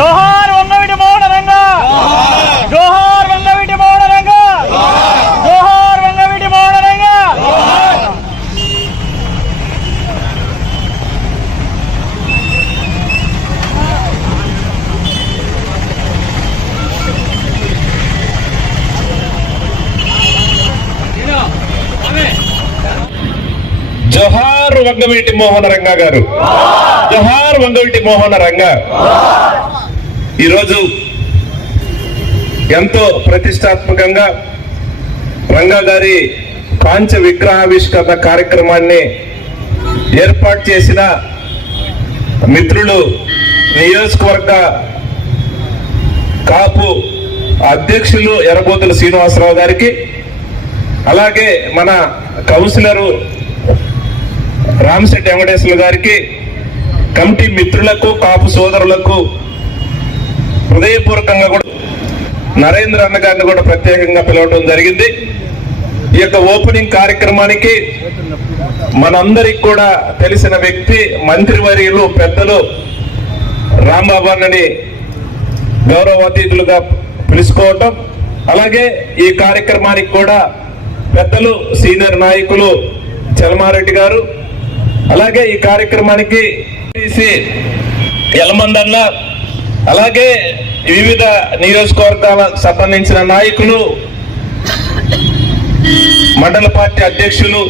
జోహార్ వంగవీటి మోహన రంగ, జోహార్ వంగవీటి మోహన రంగ, జోహార్ వంగవీటి మోహన రంగ. జోహార్ వంగవీటి మోహన రంగ గారు, జోహార్ వంగవీటి మోహన రంగ. ఈరోజు ఎంతో ప్రతిష్టాత్మకంగా రంగా గారి కాంచ విగ్రహావిష్కరణ కార్యక్రమాన్ని ఏర్పాటు చేసిన మిత్రులు నియోజకవర్గ కాపు అధ్యక్షులు ఎర్రబోతుల శ్రీనివాసరావు గారికి, అలాగే మన కౌన్సిలరు రామశెట్టి వెంకటేశ్వర గారికి, కమిటీ మిత్రులకు, కాపు సోదరులకు హృదయపూర్వకంగా కూడా నరేంద్ర అన్న గారిని కూడా ప్రత్యేకంగా పిలవడం జరిగింది. ఈ యొక్క ఓపెనింగ్ కార్యక్రమానికి మనందరికి కూడా తెలిసిన వ్యక్తి, మంత్రివర్యులు పెద్దలు రాంబాబు అన్నని గౌరవ అతిథులుగా పిలుచుకోవటం, అలాగే ఈ కార్యక్రమానికి కూడా పెద్దలు సీనియర్ నాయకులు చలమారెడ్డి గారు, అలాగే ఈ కార్యక్రమానికి యలమందన్న, అలాగే వివిధ నియోజకవర్గాలకు సంబంధించిన నాయకులు, మండల పార్టీ అధ్యక్షులు,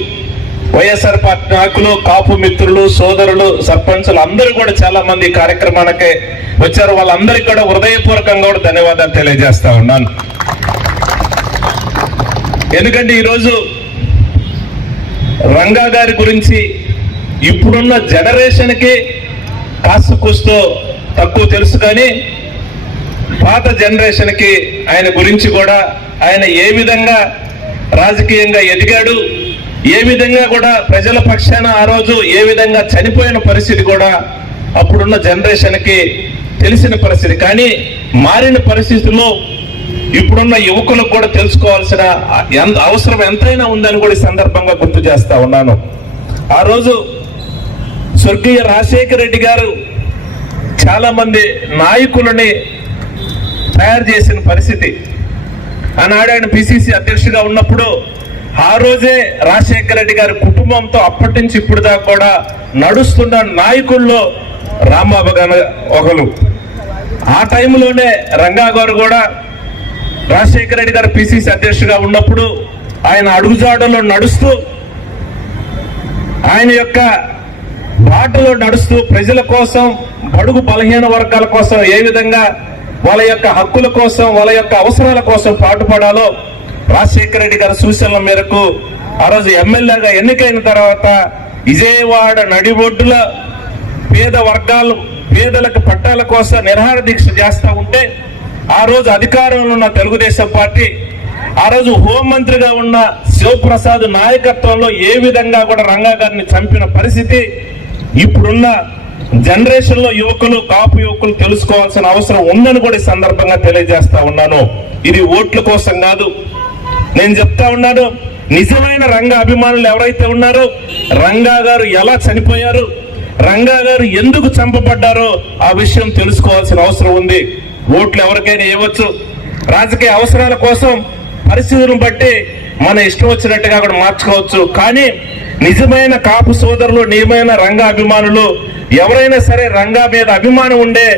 వైఎస్ఆర్ పార్టీ నాయకులు, కాపు మిత్రులు, సోదరులు, సర్పంచులు అందరూ కూడా చాలా మంది కార్యక్రమానికి వచ్చారు. వాళ్ళందరికీ కూడా హృదయపూర్వకంగా కూడా ధన్యవాదాలు తెలియజేస్తా ఉన్నాను. ఎందుకంటే ఈరోజు రంగా గారి గురించి ఇప్పుడున్న జనరేషన్కి కాస్త కూస్తో తక్కువ తెలుసు, కానీ పాత జనరేషన్కి ఆయన గురించి కూడా, ఆయన ఏ విధంగా రాజకీయంగా ఎదిగాడు, ఏ విధంగా కూడా ప్రజల పక్షాన ఆ రోజు ఏ విధంగా చనిపోయిన పరిస్థితి కూడా అప్పుడున్న జనరేషన్కి తెలిసిన పరిస్థితి. కానీ మారిన పరిస్థితుల్లో ఇప్పుడున్న యువకులకు కూడా తెలుసుకోవాల్సిన అవసరం ఎంతైనా ఉందని కూడా ఈ సందర్భంగా గుర్తు చేస్తా ఉన్నాను. ఆ రోజు స్వర్గీయ రాజశేఖర రెడ్డి గారు చాలా మంది నాయకులని తయారు చేసిన పరిస్థితి. ఆనాడు ఆయన పిసిసి అధ్యక్షుడిగా ఉన్నప్పుడు ఆ రోజే రాజశేఖర రెడ్డి గారి కుటుంబంతో అప్పటి నుంచి ఇప్పుడు దాకా కూడా నడుస్తున్న నాయకుల్లో రాంబాబు గారు ఒకరు. ఆ టైంలోనే రంగా గారు కూడా రాజశేఖర రెడ్డి గారు పిసిసి అధ్యక్షుడిగా ఉన్నప్పుడు ఆయన అడుగుజాడలో నడుస్తూ, ఆయన యొక్క బాటలో నడుస్తూ ప్రజల కోసం, బడుగు బలహీన వర్గాల కోసం ఏ విధంగా వాళ్ళ యొక్క హక్కుల కోసం, వాళ్ళ యొక్క అవసరాల కోసం పాటుపడాలో రాజశేఖర రెడ్డి గారి సూచనల మేరకు ఆ రోజు ఎమ్మెల్యేగా ఎన్నికైన తర్వాత విజయవాడ నడిబొడ్డుల పేద వర్గాలు, పేదలకు పట్టాల కోసం నిరాహార దీక్ష చేస్తూ ఉంటే, ఆ రోజు అధికారంలో ఉన్న తెలుగుదేశం పార్టీ, ఆ రోజు హోంమంత్రిగా ఉన్న శివప్రసాద్ నాయకత్వంలో ఏ విధంగా కూడా రంగా గారిని చంపిన పరిస్థితి ఇప్పుడున్న జనరేషన్ లో యువకులు, కాపు యువకులు తెలుసుకోవాల్సిన అవసరం ఉందని కూడా ఈ సందర్భంగా తెలియజేస్తా ఉన్నాను. ఇది ఓట్ల కోసం కాదు. నేను చెప్తా ఉన్నాను, నిజమైన రంగా అభిమానులు ఎవరైతే ఉన్నారో, రంగా గారు ఎలా చనిపోయారు, రంగా గారు ఎందుకు చంపబడ్డారో ఆ విషయం తెలుసుకోవాల్సిన అవసరం ఉంది. ఓట్లు ఎవరికైనా ఇవ్వచ్చు, రాజకీయ అవసరాల కోసం పరిస్థితులను బట్టి మన ఇష్టం వచ్చినట్టుగా కూడా మార్చుకోవచ్చు. కానీ నిజమైన కాపు సోదరులు, నిజమైన రంగా అభిమానులు ఎవరైనా సరే రంగా మీద అభిమానం ఉండే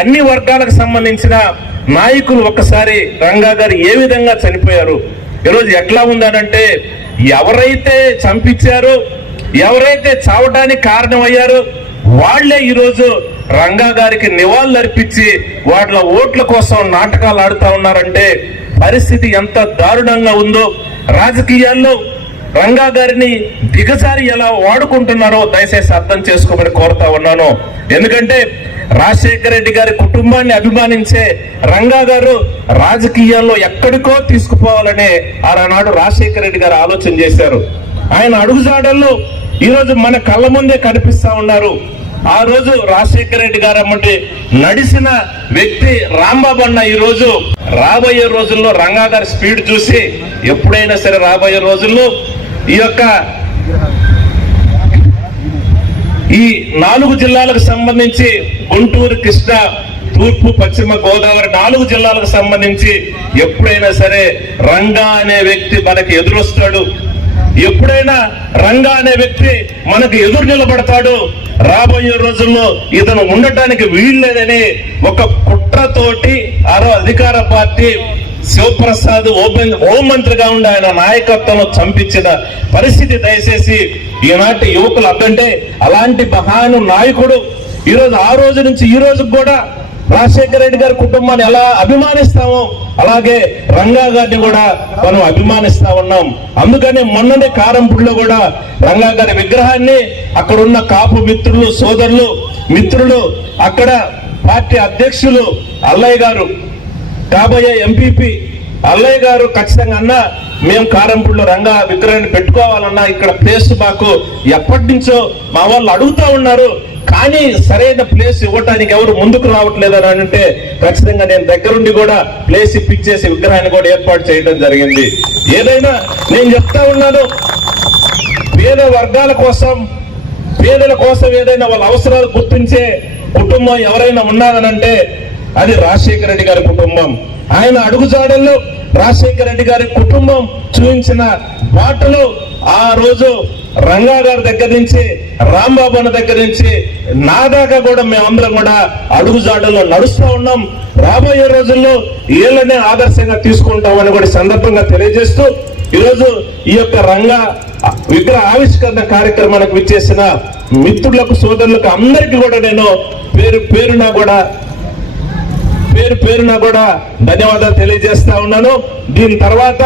అన్ని వర్గాలకు సంబంధించిన నాయకులు ఒక్కసారి రంగా గారు ఏ విధంగా చనిపోయారు, ఈరోజు ఎట్లా ఉందనంటే ఎవరైతే చంపించారో, ఎవరైతే చావడానికి కారణమయ్యారో వాళ్లే ఈరోజు రంగా గారికి నివాళులు అర్పించి వాళ్ళ ఓట్ల కోసం నాటకాలు ఆడుతా ఉన్నారంటే పరిస్థితి ఎంత దారుణంగా ఉందో. రాజకీయాల్లో రంగా గారిని దిగజారి ఎలా వాడుకుంటున్నారో దయచేసి అర్థం చేసుకోమని కోరుతా ఉన్నాను. ఎందుకంటే రాజశేఖర రెడ్డి గారి కుటుంబాన్ని అభిమానించే రంగా గారు రాజకీయాల్లో ఎక్కడికో తీసుకుపోవాలని ఆనాడు రాజశేఖర రెడ్డి గారు ఆలోచన చేశారు. ఆయన అడుగుజాడల్లో ఈరోజు మన కళ్ళ ముందే కనిపిస్తా ఉన్నారు. ఆ రోజు రాజశేఖర రెడ్డి గారు అమ్మటి నడిచిన వ్యక్తి రాంబాబు అన్న ఈరోజు రాబోయే రోజుల్లో రంగా గారి స్పీడ్ చూసి ఎప్పుడైనా సరే రాబోయే రోజుల్లో ఈ 4 జిల్లాలకు సంబంధించి గుంటూరు, కృష్ణా, తూర్పు, పశ్చిమ గోదావరి 4 జిల్లాలకు సంబంధించి ఎప్పుడైనా సరే రంగా అనే వ్యక్తి మనకి ఎదురొస్తాడు. ఎప్పుడైనా రంగా అనే వ్యక్తి మనకు ఎదురు నిలబడతాడు. రాబోయే రోజుల్లో ఇతను ఉండటానికి వీల్లేదని ఒక కుట్రతోటి అధికార పార్టీ శివప్రసాద్ హోంమంత్రిగా ఉండి ఆయన నాయకత్వంలో చంపించిన పరిస్థితి దయచేసి ఈనాటి యువకులు అర్థంటే అలాంటి మహాను నాయకుడు ఈరోజు ఆ రోజు నుంచి ఈ రోజు కూడా రాజశేఖర రెడ్డి గారి కుటుంబాన్ని ఎలా అభిమానిస్తామో అలాగే రంగా గారిని కూడా మనం అభిమానిస్తా ఉన్నాం. అందుకని మొన్ననే కారంపూడిలో కూడా రంగా గారి విగ్రహాన్ని అక్కడున్న కాపు మిత్రులు, సోదరులు, మిత్రులు, అక్కడ పార్టీ అధ్యక్షులు అల్లయ్య గారు, కాబోయే ఎంపీపీ అల్లయ్య గారు ఖచ్చితంగా అన్న మేము కారంపూడిలో రంగా విగ్రహాన్ని పెట్టుకోవాలన్నా ఇక్కడ ప్లేస్ మాకు ఎప్పటి నుంచో మా వాళ్ళు అడుగుతా ఉన్నారు, కానీ సరైన ప్లేస్ ఇవ్వటానికి ఎవరు ముందుకు రావట్లేదని అంటే ఖచ్చితంగా నేను దగ్గరుండి కూడా ప్లేస్ ఇప్పించేసి విగ్రహాన్ని కూడా ఏర్పాటు చేయడం జరిగింది. ఏదైనా నేను చెప్తా ఉన్నాను, పేద వర్గాల కోసం, పేదల కోసం ఏదైనా వాళ్ళ అవసరాలు గుర్తించే కుటుంబం ఎవరైనా ఉన్నారనంటే అది రాజశేఖర రెడ్డి గారి కుటుంబం. ఆయన అడుగుజాడల్లో రాజశేఖర రెడ్డి గారి కుటుంబం చూపించిన బాటలు ఆ రోజు రంగా గారి దగ్గర నుంచి, రాంబాబు అన్న దగ్గర నుంచి నా దాకా కూడా మేమందరం కూడా అడుగుజాడల్లో నడుస్తూ ఉన్నాం. రాబోయే రోజుల్లో వీళ్ళనే ఆదర్శంగా తీసుకుంటామని కూడా సందర్భంగా తెలియజేస్తూ ఈరోజు ఈ యొక్క రంగా విగ్రహ ఆవిష్కరణ కార్యక్రమానికి విచ్చేసిన మిత్రులకు, సోదరులకు అందరికీ కూడా నేను పేరు పేరున కూడా ధన్యవాదాలు తెలియజేస్తా ఉన్నాను. దీని తర్వాత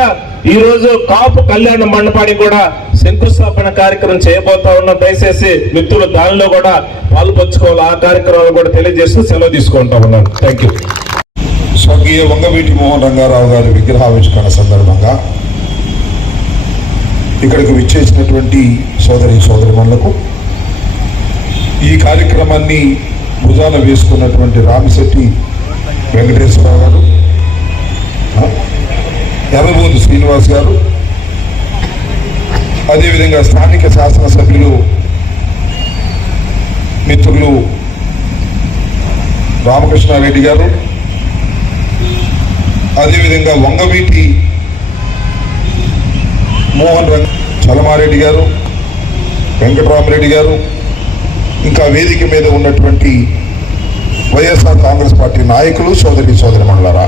ఈ రోజు కాపు కళ్యాణ మండపానికి కూడా శంకుస్థాపన కార్యక్రమం చేయబోతా ఉన్నాం. దయచేసి మిత్రులు దానిలో కూడా పాల్పంచుకోవాలి. ఆ కార్యక్రమాలు కూడా తెలియజేస్తూ సెలవు తీసుకుంటా ఉన్నాను. Thank you. స్వర్గీయ వంగవీటి మోహన్ రంగారావు గారి విగ్రహావిష్కరణ సందర్భంగా ఇక్కడికి విచ్చేసినటువంటి సోదరిమణులకు, ఈ కార్యక్రమాన్ని భుజాన వేసుకున్నటువంటి రామిశెట్టి వెంకటేశ్వరరావు గారు, ఎర్రబోతు శ్రీనివాస్ గారు, అదేవిధంగా స్థానిక శాసనసభ్యులు మిత్రులు రామకృష్ణారెడ్డి గారు, అదేవిధంగా వంగవీటి మోహన్ చలమారెడ్డి గారు, వెంకటరామరెడ్డి గారు, ఇంకా వేదిక మీద ఉన్నటువంటి వైఎస్ఆర్ కాంగ్రెస్ పార్టీ నాయకులు, సోదరిమణులారా,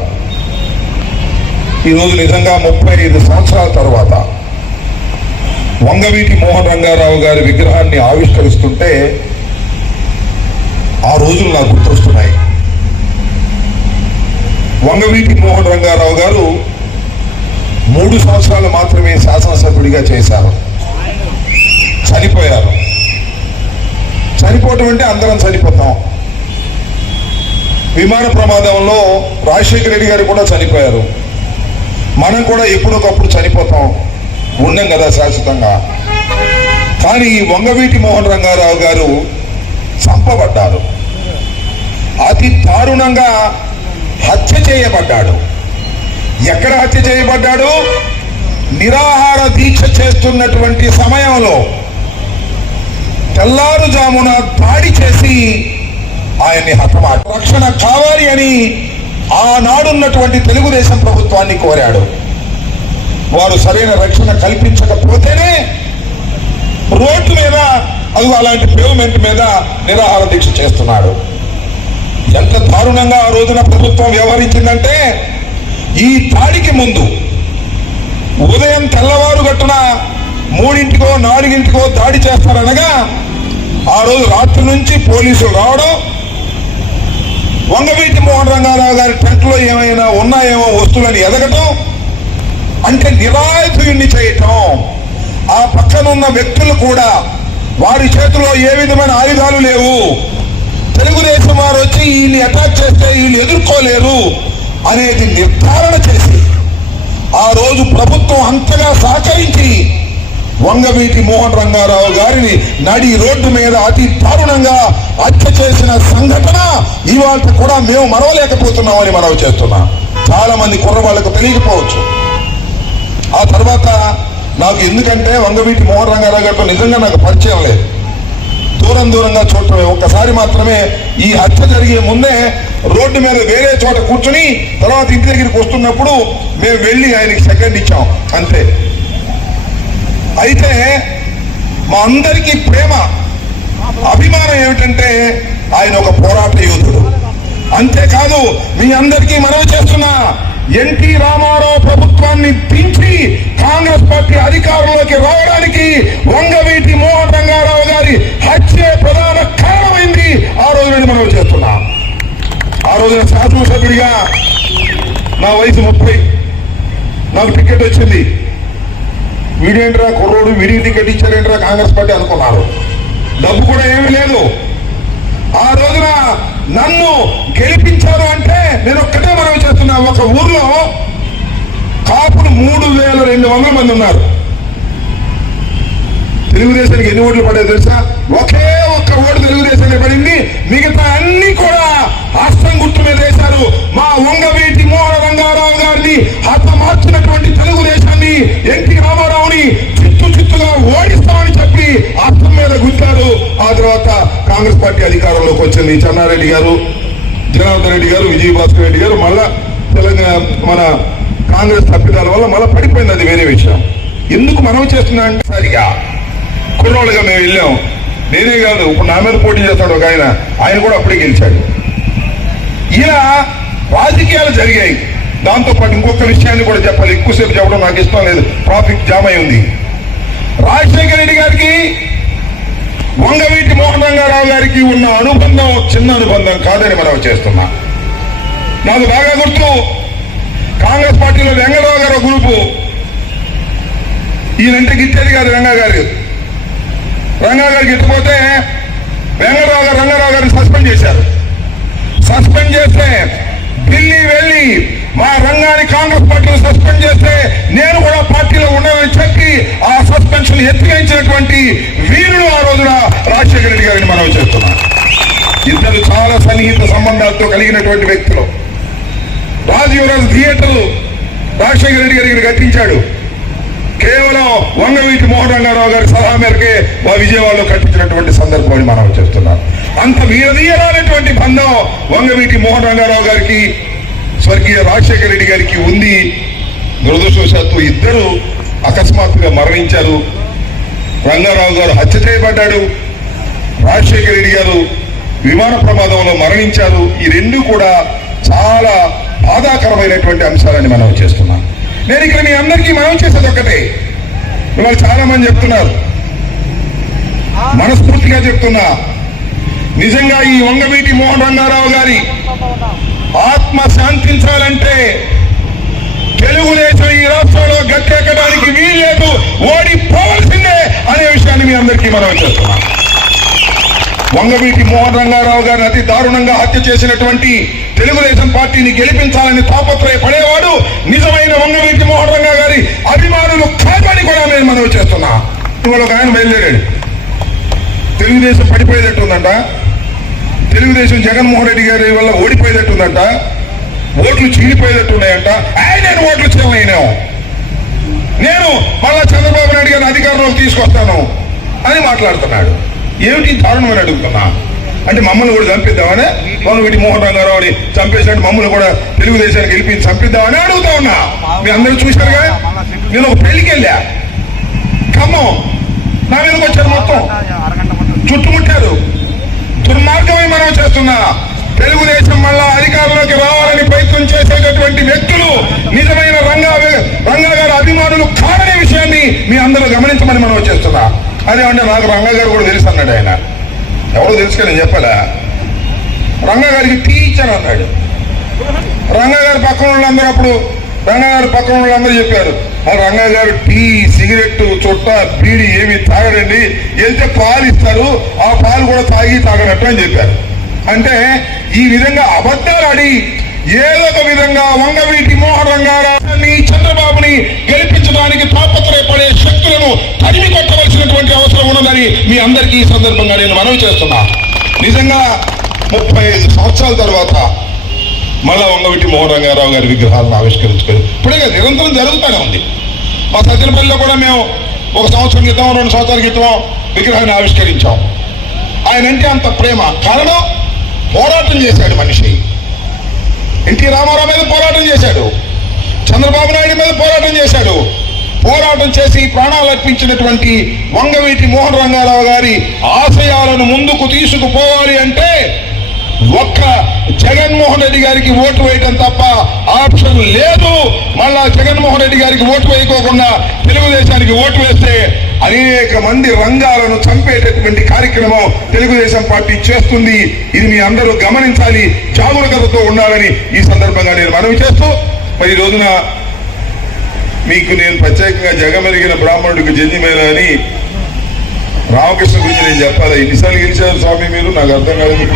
ఈరోజు నిజంగా 35 సంవత్సరాల తర్వాత వంగవీటి మోహన్ రంగారావు గారి విగ్రహాన్ని ఆవిష్కరిస్తుంటే ఆ రోజులు నాకు గుర్తొస్తున్నాయి. వంగవీటి మోహన్ రంగారావు గారు 3 సంవత్సరాలు మాత్రమే శాసనసభ్యుడిగా చేశారు. చనిపోయారు. చనిపోవటం అంటే అందరం చనిపోతాం. విమాన ప్రమాదంలో రాజశేఖర రెడ్డి గారు కూడా చనిపోయారు. మనం కూడా ఎప్పుడొకప్పుడు చనిపోతాం, ఉండం కదా శాశ్వతంగా. కానీ వంగవీటి మోహన్ రంగారావు గారు చంపబడ్డారు. అతి దారుణంగా హత్య చేయబడ్డాడు. ఎక్కడ హత్య చేయబడ్డాడు? నిరాహార దీక్ష చేస్తున్నటువంటి సమయంలో తెల్లారుజామున దాడి చేసి ఆయన్ని హతమాడు. రక్షణ కావాలి అని ఆనాడున్నటువంటి తెలుగుదేశం ప్రభుత్వాన్ని కోరాడు. వారు సరైన రక్షణ కల్పించకపోతేనే రోడ్డు మీద అది అలాంటి పేమెంట్ మీద నిరాహార దీక్ష చేస్తున్నాడు. ఎంత దారుణంగా ఆ రోజున ప్రభుత్వం వ్యవహరించిందంటే, ఈ దాడికి ముందు ఉదయం తెల్లవారు గట్టున 3ంటికో 4ంటికో దాడి చేస్తారనగా ఆ రోజు రాత్రి నుంచి పోలీసులు రావడం, వంగవీటి మోహన్ రంగారావు గారి టెంట్లో ఏమైనా ఉన్నాయేమో వస్తువులని ఎదగటం, అంటే నిరాయుధుడిని చేయటం. ఆ పక్కనున్న వ్యక్తులు కూడా వారి చేతిలో ఏ విధమైన ఆయుధాలు లేవు, తెలుగుదేశం వారు వచ్చి వీళ్ళని అటాక్ చేస్తే వీళ్ళు ఎదుర్కోలేరు అనేది నిర్ధారణ చేసి ఆ రోజు ప్రభుత్వం అంతగా సహకరించి వంగవీటి మోహన్ రంగారావు గారిని నడి రోడ్డు మీద అతి దారుణంగా హత్య చేసిన సంఘటన ఇవాళ కూడా మేము మరవలేకపోతున్నామని మనవి చేస్తున్నాం. చాలా మంది కుర్రవాళ్లకు తెలియకపోవచ్చు. ఆ తర్వాత నాకు ఎందుకంటే వంగవీటి మోహన్ రంగారావు గారితో నిజంగా నాకు పరిచయం లేదు, దూరంగా చూడటమే. ఒక్కసారి మాత్రమే ఈ హత్య జరిగే ముందే రోడ్డు మీద వేరే చోట కూర్చుని తర్వాత ఇంటి దగ్గరికి వస్తున్నప్పుడు మేము వెళ్ళి ఆయనకి సెకండ్ ఇచ్చాం అంతే. అయితే మా అందరికీ ప్రేమ అభిమానం ఏమిటంటే ఆయన ఒక పోరాట యోధుడు. అంతేకాదు మీ అందరికీ మనవి చేస్తున్నా, ఎన్టీ రామారావు ప్రభుత్వాన్ని దించి కాంగ్రెస్ పార్టీ అధికారంలోకి రావడానికి వంగవీటి మోహన్ రంగారావు గారి హత్యే ప్రధాన కారణమైంది. ఆ రోజున మనం చేస్తున్నాం. ఆ రోజున శాసనసభ్యుడిగా నా వయసు 30, నాకు టికెట్ వచ్చింది. వీడేంట్రా కుర్రోడు, వీడికి టికెట్ ఇచ్చారేంట్రా కాంగ్రెస్ పార్టీ అనుకున్నారు. డబ్బు కూడా ఏమీ లేదు. ఆ రోజున నన్ను గెలిపించారు అంటే నేను ఒక్కటే మనవి చేస్తున్నా, ఒక ఊర్లో కాపులు 3200 మంది ఉన్నారు. తెలుగుదేశానికి ఎన్ని ఓట్లు పడేది తెలుసా? ఒకే ఒక్క ఓటు తెలుగుదేశానికి పడింది. మిగతా అన్ని కూడా హస్తం గుర్తు మీద వేశారు. మా వంగవీటి మోహన్ రంగారావు గారిని హతమార్చినటువంటి తెలుగుదేశాన్ని, ఎన్టీ రామారావుని చిత్తుగా ఓడిస్తామని చెప్పి హస్తం మీద గుర్తారు. ఆ తర్వాత కాంగ్రెస్ పార్టీ అధికారంలోకి వచ్చింది. చెన్నారెడ్డి గారు, జనార్దన్ రెడ్డి గారు, విజయభాస్కర్ రెడ్డి గారు, మళ్ళా తెలంగాణ మన కాంగ్రెస్ తప్పిదాల వల్ల మళ్ళీ పడిపోయింది. అది వేరే విషయం. ఎందుకు మనం చేస్తున్నా అంటే, సరిగా కుర్రోళ్ళుగా మేము వెళ్ళాం. నేనే కాదు, ఇప్పుడు నా మీద పోటీ చేస్తాడు ఒక ఆయన కూడా అప్పుడే గెలిచాడు. ఇలా రాజకీయాలు జరిగాయి. దాంతోపాటు ఇంకొక విషయాన్ని కూడా చెప్పాలి, ఎక్కువసేపు చెప్పడం నాకు ఇష్టం లేదు, ట్రాఫిక్ జామ్ అయి ఉంది. రాజశేఖర రెడ్డి గారికి వంగవీటి మోహన్ రంగారావు గారికి ఉన్న అనుబంధం చిన్న అనుబంధం కాదని మనం చేస్తున్నా. నాకు బాగా గుర్తు, కాంగ్రెస్ పార్టీలో వెంగళరావు గారు గ్రూపు, ఈయనంటే గిట్టేది కాదు రంగా గారికి గిట్టపోతే రంగారావు గారిని సస్పెండ్ చేశారు. సస్పెండ్ చేస్తే ఢిల్లీ వెళ్ళి మా రంగాన్ని కాంగ్రెస్ పార్టీలో సస్పెండ్ చేస్తే నేను కూడా పార్టీలో ఉన్నానని చెప్పి ఆ సస్పెన్షన్ ఎత్తివేయించినటువంటి వీరుడు ఆ రోజున రాజశేఖర రెడ్డి గారిని మనం చేస్తున్నాం. ఇద్దరు చాలా సన్నిహిత సంబంధాలతో కలిగినటువంటి వ్యక్తులు. రాజీవరాజు థియేటర్ రాజశేఖర రెడ్డి గారికి కట్టించాడు. కేవలం వంగవీటి మోహన్ రంగారావు గారి సలహా మేరకే విజయవాడలో కట్టించినటువంటి సందర్భాన్ని మనం చేస్తున్నాం. అంత వీరదీయరానటువంటి బంధం వంగవీటి మోహన్ రంగారావు గారికి స్వర్గీయ రాజశేఖర రెడ్డి గారికి ఉంది. దురదృష్టవశాత్తు ఇద్దరు అకస్మాత్తుగా మరణించారు. రంగారావు గారు హత్య చేయబడ్డాడు, రాజశేఖర రెడ్డి గారు విమాన ప్రమాదంలో మరణించారు. ఈ రెండు కూడా చాలా బాధాకరమైనటువంటి అంశాలని మనం చేస్తున్నాం. నేను ఇక్కడ మీ అందరికీ మనం చేసేది ఒక్కటే. ఇవాళ చాలా మంది చెప్తున్నారు, మనస్ఫూర్తిగా చెప్తున్నా, నిజంగా ఈ వంగవీటి మోహన్ రంగారావు గారి ఆత్మ శాంతించాలంటే తెలుగుదేశం ఈ రాష్ట్రంలో గట్టెక్కడానికి వీల్లేదు, ఓడిపోవాల్సిందే అనే విషయాన్ని మీ అందరికీ మనం చేస్తున్నాం. వంగవీటి మోహన్ రంగారావు గారిని అతి దారుణంగా హత్య చేసినటువంటి తెలుగుదేశం పార్టీని గెలిపించాలని తాపత్రయపడేవాడు నిజమైన వంగవీటి మోహన్ రంగా గారి అభిమానులు కాదని కూడా నేను మనవి చేస్తున్నా. ఇవాళ ఒక ఆయన బయలుదేరాడు, తెలుగుదేశం పడిపోయేటట్టుందంట, తెలుగుదేశం జగన్మోహన్ రెడ్డి గారి వల్ల ఓడిపోయేటట్టుందంట, ఓట్లు చీలిపోయేటట్టున్నాయంట. నేను ఓట్లు చేయలేను, నేను మళ్ళా చంద్రబాబు నాయుడు గారిని అధికారంలోకి తీసుకొస్తాను అని మాట్లాడుతున్నాడు. ఏమిటి దారుణం అని అడుగుతున్నా. అంటే మమ్మల్ని కూడా చంపిద్దామనే, వంగవీటి మోహన్ రంగారావుని చంపేసినట్టు మమ్మల్ని కూడా తెలుగుదేశానికి గెలిపించి చంపిద్దామని అడుగుతా ఉన్నా. మీ అందరూ చూశారుగా, నేను ఒక పెళ్లికి వెళ్ళా, ఖమ్మం, నా మీదకి వచ్చారు, మొత్తం చుట్టుముట్టారు. దుర్మార్గమై మనం చేస్తున్నా. తెలుగుదేశం మళ్ళా అధికారంలోకి రావాలని ప్రయత్నం చేసేటటువంటి వ్యక్తులు నిజమైన రంగా గారి అభిమానులు కాదనే విషయాన్ని మీ అందరూ గమనించమని మనం చేస్తున్నా. అదేమంటే నాకు రంగా గారు కూడా తెలుసు అన్నాడు. ఆయన ఎవరో తెలుసు నేను చెప్పాలా. రంగా గారికి టీచర్ అన్నాడు. రంగా గారి పక్కన వాళ్ళందరూ అప్పుడు చెప్పారు, రంగా గారు టీ, సిగరెట్, చుట్ట, బీడి ఏమి తాగడండి, వెళ్తే పాలు ఇస్తారు, ఆ పాలు కూడా తాగనట్టు అని చెప్పారు. అంటే ఈ విధంగా అబద్ధాలు ఆడి ఏదో ఒక విధంగా వంగవీటి మోహన్ రంగారావుని, చంద్రబాబుని గెలిపించడానికి తాపత్రయపడే శక్తులను తరిమి కొట్టవలసినటువంటి అవసరం ఉన్నదని మీ అందరికీ ఈ సందర్భంగా నేను మనవి చేస్తున్నా. నిజంగా 35 సంవత్సరాల తర్వాత మళ్ళా వంగవీటి మోహన్ రంగారావు గారి విగ్రహాలను ఆవిష్కరించుకోవాలి. ఇప్పుడే నిరంతరం జరుగుతూనే ఉంది. మా సజ్జనపల్లిలో కూడా మేము 1 సంవత్సరం క్రితం, 2 సంవత్సరాల క్రితం విగ్రహాన్ని ఆవిష్కరించాం. ఆయన అంటే అంత ప్రేమ. కారణం, పోరాటం చేశాడు మనిషి. ఎన్టీ రామారావు మీద పోరాటం చేశాడు, చంద్రబాబు నాయుడు మీద పోరాటం చేశాడు. పోరాటం చేసి ప్రాణాలు అర్పించినటువంటి వంగవీటి మోహన్ రంగారావు గారి ఆశయాలను ముందుకు తీసుకుపోవాలి అంటే ఒక్క జగన్మోహన్ రెడ్డి గారికి ఓటు వేయటం తప్ప ఆప్షన్ లేదు. మళ్ళా జగన్మోహన్ రెడ్డి గారికి ఓటు వేయకోకుండా తెలుగుదేశానికి ఓటు వేస్తే అనేక మంది రంగాలను చంపేటటువంటి కార్యక్రమం తెలుగుదేశం పార్టీ చేస్తుంది. ఇది మీ అందరూ గమనించాలి, జాగరూకతతో ఉండాలని ఈ సందర్భంగా నేను మనవి చేస్తూ, మరి ఈ రోజున మీకు నేను ప్రత్యేకంగా జగమెరిగిన బ్రాహ్మణుడికి జంజిమేళ అని రామకృష్ణ గురించి నేను చెప్పాలి. ఎన్నిసార్లు గెలిచారు స్వామి మీరు? నాకు అర్థం కాదు.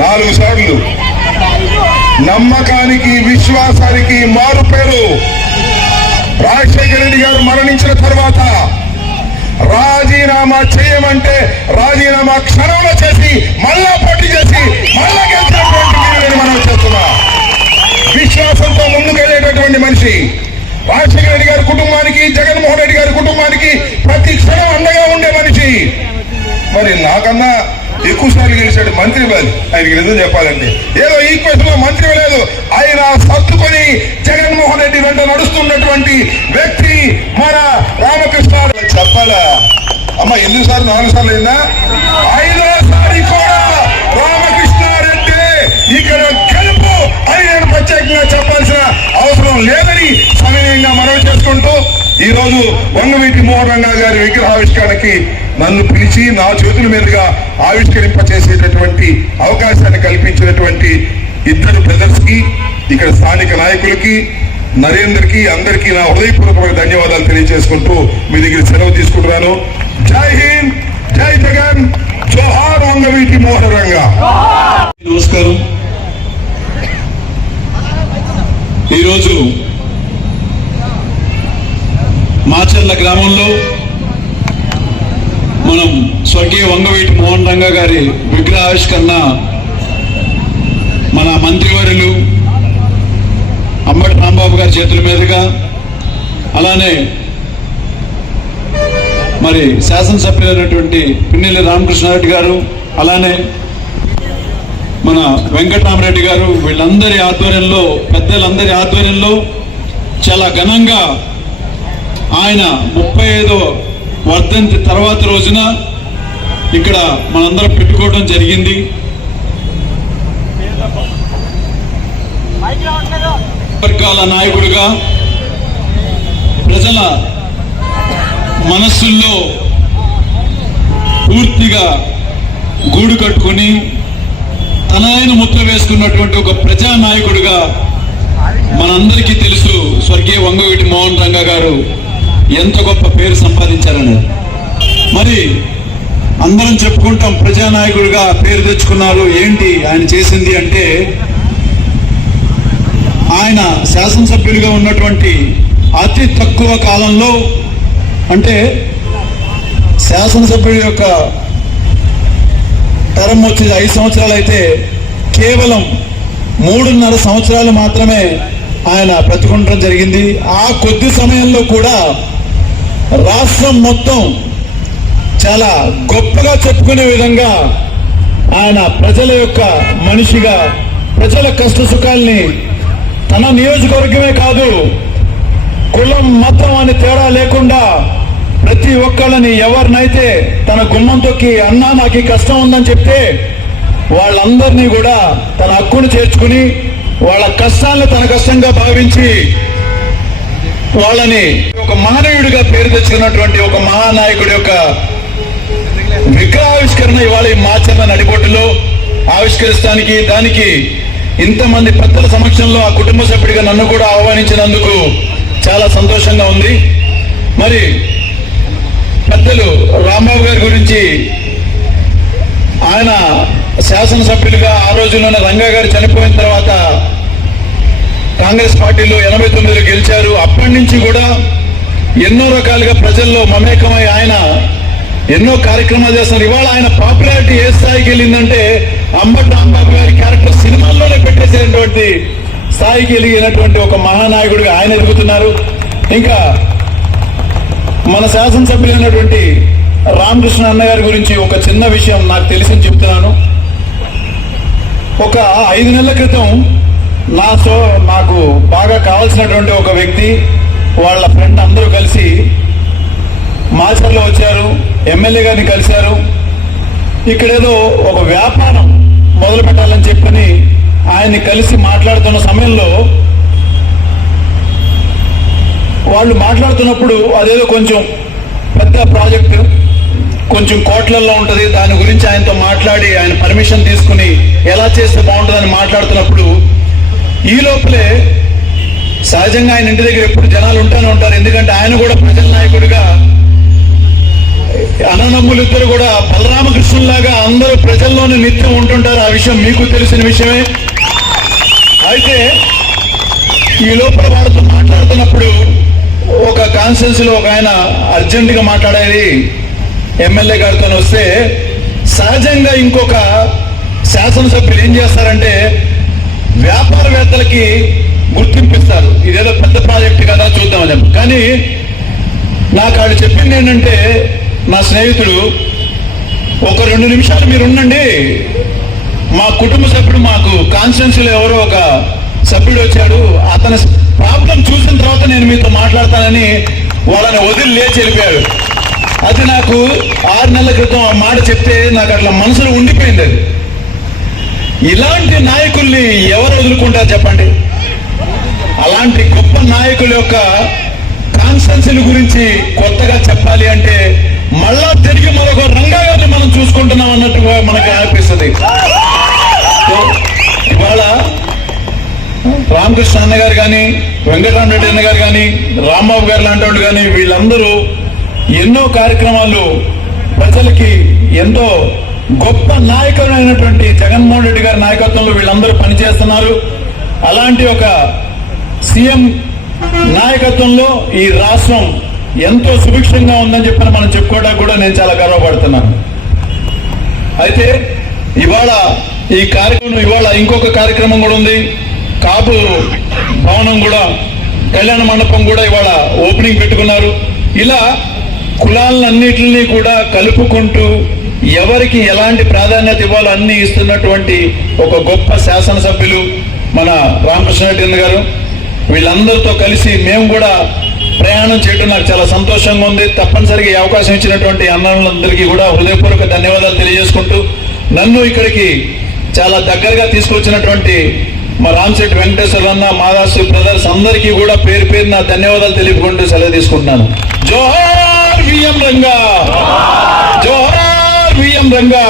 4 సార్లు. నమ్మకానికి, విశ్వాసానికి మారు పేరు. రాజశేఖర రెడ్డి గారు మరణించిన తర్వాత రాజీనామా చేయమంటే రాజీనామా క్షణంలో చేసి మళ్ళా పోటీ చేసి మళ్ళా గెలిచినటువంటి మనం చేస్తున్నా. విశ్వాసంతో ముందుకెళ్లేటటువంటి మనిషి. రాజశేఖర రెడ్డి గారి కుటుంబానికి, జగన్మోహన్ రెడ్డి గారి కుటుంబానికి ప్రతి క్షణం అండగా ఉండే మనిషి. మరి నాకన్నా ఎక్కువ సార్లు గెలిచాడు మంత్రి ఇవ్వాలి. ఆయనకి నిజం చెప్పాలంటే ఏదో ఈక్వేషన్ లో మంత్రి లేదు. ఆయన సర్దుకొని జగన్మోహన్ రెడ్డి వెంట నడుస్తున్నటువంటి వ్యక్తి మన రామకృష్ణ. చెప్పాలా అమ్మ, 8 సార్లు 4 సార్లు అయిందా? 5వ కూడా రామకృష్ణారెడ్డి ఇక్కడ గెలుపు అని నేను ప్రత్యేకంగా చెప్పాల్సిన అవసరం లేదని సమయంగా మనవి చేసుకుంటూ, ఈ రోజు వంగవీటి మోహన్ రంగా గారి విగ్రహావిష్కరణకి నన్ను పిలిచి నా చేతుల మీదుగా ఆవిష్కరింపచేసేటటువంటి అవకాశాన్ని కల్పించినటువంటి 2 బ్రదర్స్ కి, ఇక్కడ స్థానిక నాయకులకి, నరేందర్కి, అందరికీ నా హృదయపూర్వకమైన ధన్యవాదాలు తెలియజేసుకుంటూ మీ దగ్గర సెలవు తీసుకుంటున్నాను. జై హింద్, జై జగన్, జోహార్ వంగవీటి మోహన్ రంగా. నమస్కారం. ఈరోజు మాచర్ల గ్రామంలో మనం స్వర్గీయ వంగవీటి మోహన్ రంగా గారి విగ్రహావిష్కరణ మన మంత్రివర్యులు అంబటి రాంబాబు గారి చేతుల మీదుగా, అలానే మరి శాసనసభ్యులైనటువంటి పిన్నెల్లి రామకృష్ణారెడ్డి గారు, అలానే మన వెంకటరామరెడ్డి గారు, వీళ్ళందరి ఆధ్వర్యంలో, పెద్దలందరి ఆధ్వర్యంలో చాలా ఘనంగా ఆయన 35వ వర్ధంతి తర్వాత రోజున ఇక్కడ మనందరం పెట్టుకోవడం జరిగింది. వర్గాల నాయకుడిగా ప్రజల మనస్సుల్లో పూర్తిగా గూడు కట్టుకొని తనదైన ముద్ర వేసుకున్నటువంటి ఒక ప్రజానాయకుడిగా మనందరికీ తెలుసు స్వర్గీయ వంగవీటి మోహన్ రంగా గారు ఎంత గొప్ప పేరు సంపాదించారని. మరి అందరం చెప్పుకుంటాం ప్రజానాయకుడిగా పేరు తెచ్చుకున్నారు. ఏంటి ఆయన చేసింది అంటే, ఆయన శాసనసభ్యుడిగా ఉన్నటువంటి అతి తక్కువ కాలంలో, అంటే శాసనసభ్యుడి యొక్క టర్మ్ వచ్చి 5 సంవత్సరాలు అయితే కేవలం 3.5 సంవత్సరాలు మాత్రమే ఆయన బ్రతుకుండడం జరిగింది. ఆ కొద్ది సమయంలో కూడా రాష్ట్రం మొత్తం చాలా గొప్పగా చెప్పుకునే విధంగా ఆయన ప్రజల యొక్క మనిషిగా, ప్రజల కష్ట సుఖాల్ని తన నియోజకవర్గమే కాదు కులం మతం అని తేడా లేకుండా ప్రతి ఒక్కళ్ళని ఎవరినైతే తన గుమ్మం తొక్కి అన్నా నాకు ఈ కష్టం ఉందని చెప్తే వాళ్ళందరినీ కూడా తన హక్కును చేర్చుకుని వాళ్ళ కష్టాలను తన కష్టంగా భావించి వాళ్ళని ఒక మహనీయుడిగా పేరు తెచ్చుకున్నటువంటి ఒక మహానాయకుడి యొక్క విగ్రహావిష్కరణ ఇవాళ ఈ మాచర్ల నడిబొట్టులో ఆవిష్కరిస్తానికి దానికి ఇంతమంది పెద్దల సమక్షంలో ఆ కుటుంబ సభ్యుడిగా నన్ను కూడా ఆహ్వానించినందుకు చాలా సంతోషంగా ఉంది. మరి పెద్దలు రాంబాబు గారి గురించి, ఆయన శాసనసభ్యులుగా ఆ రోజుల్లోనే రంగా గారు చనిపోయిన తర్వాత కాంగ్రెస్ పార్టీలో 89లో గెలిచారు. అప్పటి నుంచి కూడా ఎన్నో రకాలుగా ప్రజల్లో మమేకమై ఆయన ఎన్నో కార్యక్రమాలు చేస్తున్నారు. ఇవాళ ఆయన పాపులారిటీ ఏ స్థాయికి వెళ్ళిందంటే అంబటి రాంబాబు గారి క్యారెక్టర్ సినిమాల్లోనే పెట్టేసేటువంటి స్థాయికి ఎదిగినటువంటి ఒక మహానాయకుడిగా ఆయన ఎదుగుతున్నారు. ఇంకా మన శాసనసభ్యులైనటువంటి రామకృష్ణ అన్న గారి గురించి ఒక చిన్న విషయం నాకు తెలిసి చెప్తున్నాను. ఒక 5 నెలల క్రితం నాకు బాగా కావాల్సినటువంటి ఒక వ్యక్తి వాళ్ళ ఫ్రెండ్ అందరూ కలిసి మాచర్లో వచ్చారు, ఎమ్మెల్యే గారిని కలిశారు. ఇక్కడేదో ఒక వ్యాపారం మొదలు పెట్టాలని చెప్పని ఆయన్ని కలిసి మాట్లాడుతున్న సమయంలో వాళ్ళు మాట్లాడుతున్నప్పుడు అదేదో కొంచెం పెద్ద ప్రాజెక్టు, కొంచెం కోట్లల్లో ఉంటుంది, దాని గురించి ఆయనతో మాట్లాడి ఆయన పర్మిషన్ తీసుకుని ఎలా చేస్తే బాగుంటుందని మాట్లాడుతున్నప్పుడు ఈ లోపలే సహజంగా ఆయన ఇంటి దగ్గర ఎప్పుడు జనాలు ఉంటానే ఉంటారు. ఎందుకంటే ఆయన కూడా ప్రజల నాయకుడిగా, అన్నదమ్ములు ఇద్దరు కూడా బలరామకృష్ణులాగా అందరూ ప్రజల్లోనే నిత్యం ఉంటుంటారు. ఆ విషయం మీకు తెలిసిన విషయమే. అయితే ఈ లోపల వాళ్ళతో మాట్లాడుతున్నప్పుడు ఒక కాన్స్టిట్యున్సీలో ఒక ఆయన అర్జెంటుగా మాట్లాడేది ఎమ్మెల్యే గారితో వస్తే సహజంగా ఇంకొక శాసనసభ్యులు ఏం చేస్తారంటే వ్యాపారవేత్తలకి గుర్తింపిస్తారు, ఇదేదో పెద్ద ప్రాజెక్టు కదా చూద్దామని చెప్పి. కానీ నాకు ఆడు చెప్పింది ఏంటంటే, నా స్నేహితుడు, ఒక 2 నిమిషాలు మీరు ఉండండి, మా కుటుంబ సభ్యుడు, మాకు కాన్స్టిట్యున్సీలో ఎవరో ఒక సభ్యుడు వచ్చాడు, అతని ప్రాబ్లం చూసిన తర్వాత నేను మీతో మాట్లాడతానని వాళ్ళని వదిలి లేచి వెళ్ళిపోయాడు. అది నాకు 6 నెలల క్రితం ఆ మాట చెప్తే నాకు అట్లా మనసులో ఉండిపోయింది. అది ఇలాంటి నాయకుల్ని ఎవరు వదులుకుంటారు చెప్పండి? అలాంటి గొప్ప నాయకుల యొక్క కాన్స్టిట్యున్సీల గురించి కొత్తగా చెప్పాలి అంటే మళ్ళా తిరిగి మరొక రంగా గారిని మనం చూసుకుంటున్నాం అన్నట్టుగా మనకు అనిపిస్తుంది. ఇవాళ రామకృష్ణ అన్న గారు కానీ, వెంకటరామరెడ్డి అన్న గారు కానీ, రాంబాబు గారు లాంటి వాళ్ళు కానీ, వీళ్ళందరూ ఎన్నో కార్యక్రమాలు ప్రజలకి ఎంతో గొప్ప నాయకుడైనటువంటి జగన్మోహన్ రెడ్డి గారి నాయకత్వంలో వీళ్ళందరూ పనిచేస్తున్నారు. అలాంటి ఒక సీఎం నాయకత్వంలో ఈ రాష్ట్రం ఎంతో సుభిక్షంగా ఉందని చెప్పని మనం చెప్పుకోవడానికి కూడా నేను చాలా గర్వపడుతున్నాను. అయితే ఇవాళ ఈ కార్యక్రమం, ఇవాళ ఇంకొక కార్యక్రమం కూడా ఉంది. కాపు భవనం కూడా, కళ్యాణ మండపం కూడా ఇవాళ ఓపెనింగ్ పెట్టుకున్నారు. ఇలా కులాలన్నిటిని కూడా కలుపుకుంటూ ఎవరికి ఎలాంటి ప్రాధాన్యత ఇవ్వాలో అన్ని ఇస్తున్నటువంటి ఒక గొప్ప శాసనసభ్యులు మన రామకృష్ణారెడ్డి గారు. వీళ్ళందరితో కలిసి మేము కూడా ప్రయాణం చేయడం నాకు చాలా సంతోషంగా ఉంది. తప్పనిసరిగా ఈ అవకాశం ఇచ్చినటువంటి అన్నలందరికీ కూడా హృదయపూర్వక ధన్యవాదాలు తెలియజేసుకుంటూ, నన్ను ఇక్కడికి చాలా దగ్గరగా తీసుకొచ్చినటువంటి మా రామశెట్టి వెంకటేశ్వర అన్న, మాదాసు బ్రదర్స్ అందరికీ కూడా పేరు పేరు నా ధన్యవాదాలు తెలుపుకుంటూ సెలవు తీసుకుంటున్నాను. జోహార్ విఎం రంగా, జోహార్ విఎం రంగా.